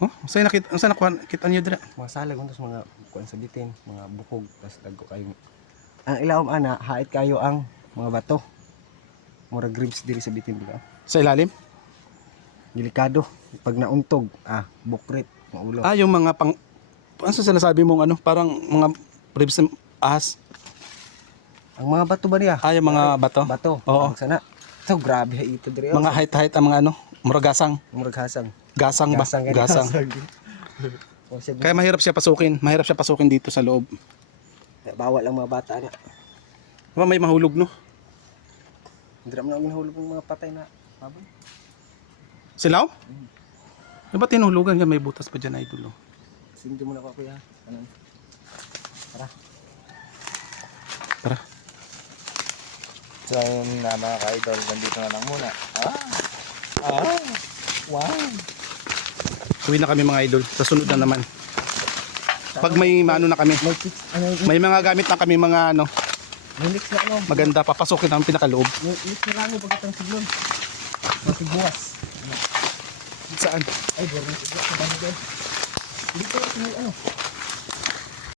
Oh, saan nakita, saan nakuha, kita niyo dira? Mga salag untos mga kuan sa bitin, mga bukog tas dagko kayo. Ang ilawom ana, hait kayo ang mga bato. Mura gribs diri sa bitin diba? Sa ilalim? Delikado pag nauntog, ah, bukrit, maulo. Ah, yung mga pang... Ano sa sinasabi mong ano? Parang mga ribs ng ahas. Ang mga bato ba niya? Ah, yung mga bato. Bato. Oo. Ang sana. So grabe ito diri. Mga height-height ang mga ano? Muragasang. murag hasang. Gasang ba? Gasang. Gasang. O siya, Kaya mahirap siya pasukin. Mahirap siya pasukin dito sa loob. bawal ang mga bata na. Diba may mahulog no? Hindi naman ako ginahulog ng mga patay na baboy. Silaw? Di ba tinulugan yan? May butas pa dyan, idol. Oh. Sindi mo na ako kuya. Ano? Tara. Tara. So yun na mga ka-idol, nandito na lang muna. Ah! Uwi na kami mga idol. Sa sunod na naman. Pag may ano na kami, May ano, may mga gamit na kami mga ano, mix na ano. maganda, papasukin namin pinakaloob. Mix na lang yung pagkatang siglon. Masiguas. Saan? Ay, meron siya sa doon. Dito, ano.